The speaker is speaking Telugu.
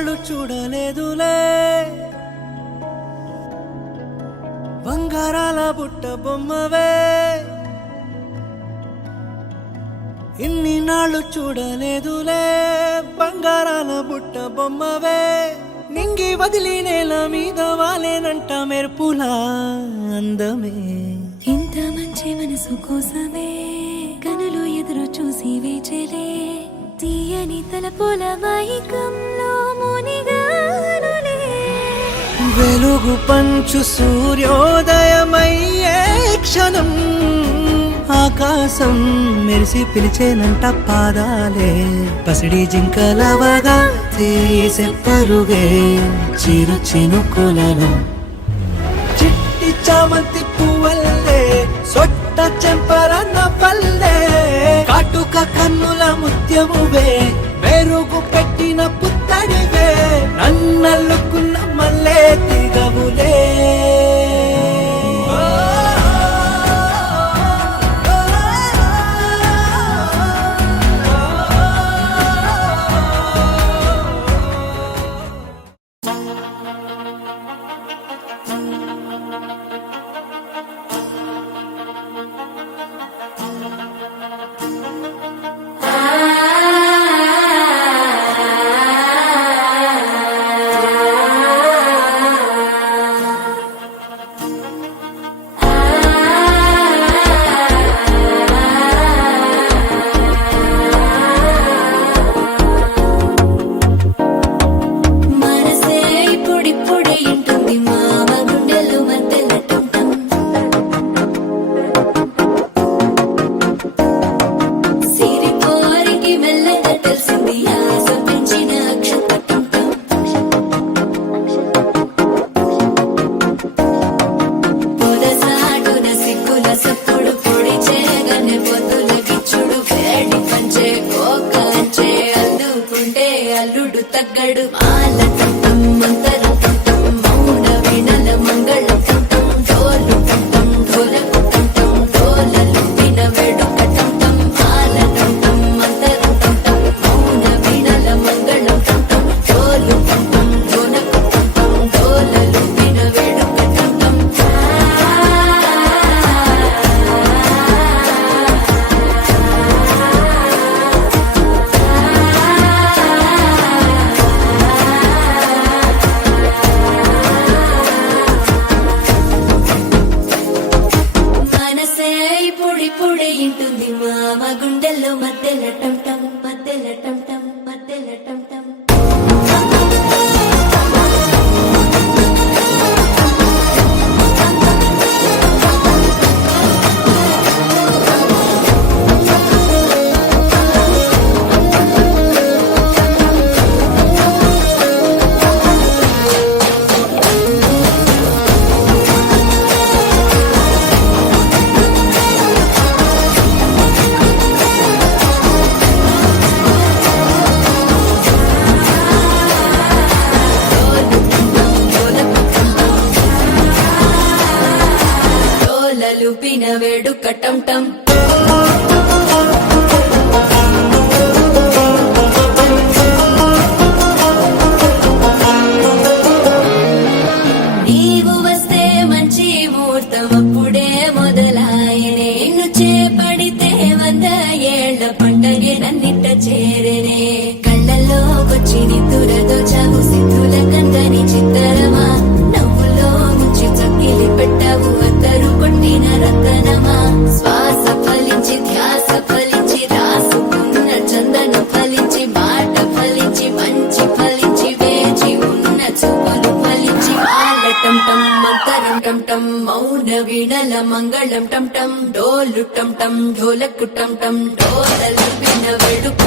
నాళ్ళు చూడలేదులే బంగారాల బుట్ట బొమ్మవే ఇన్ని నాళ్ళు చూడలేదులే బంగారాల బుట్ట బొమ్మవే నింగి వదిలి నేల మీద వాలేనంట మెరుపులా అందమే ఇంత మంచి మనసు కోసమే కనులు ఎదురు చూసి వేచలే తీయని తలపుల మైకంలో మునిగానులే వెలుగు పంచు సూర్యోదయమయ్యే క్షణం ఆకాశం మెరిసి పిలిచేనంట పాదాలే పసిడి జింకలవగా తీసే పరుగే చిరు చినుకులను చిట్టి చామంతి పువ్వల్లే సొట్ట చెంపరన్న పల్లె కాటుక కన్నుల ముత్యమువే మెరుగు పెట్టిన పుత్తడివే నన్నల్లుకున్న మల్లె తిగవులే అల్లుడు తగ్గడు మాల కంఠం మంతరం కంఠం మౌన వీణల మంగళం కంఠం డోలు కంఠం ఢోలకు కంఠం డోలలు విన వేడుక కంఠం మాల కంఠం మంతరం కంఠం మౌన వీణల మంగళం కంఠం డోలు కంఠం ఢోలకు కంఠం డోలలు విన వేడుక కంఠం ఇంటుంది మామ గుండెల్లో మధ్యల టంటం మధ్యల టంటం మధ్యల టంటం లుపిన వేడుక టంటం నీవు వస్తే మంచి ముహూర్తం అప్పుడే మొదలాయనే నిన్ను చేపడితే 100 ఏళ్ల పంటగే నన్నింట చేరనే కళ్ళల్లోకొచ్చి నిద్దురదో చావు సిద్ధుల కందని చిత్తరమా నవ్వులో ముంచి చక్కిలి పెట్టావు అద్దరు కొట్టిన రతనమా శ్వాస ఫలించి ధ్యాస ఫలించి రాసుకున్న చందన ఫలించి మాట ఫలించి మంచి ఫలించి వేచి ఉన్న చూపులు ఫలించి ఆలటం టం మంతరం టం టం మౌన వీణల మంగళం టం టం డోలు టం టం ఢోలకు టం టం డోలలు విన వేడుక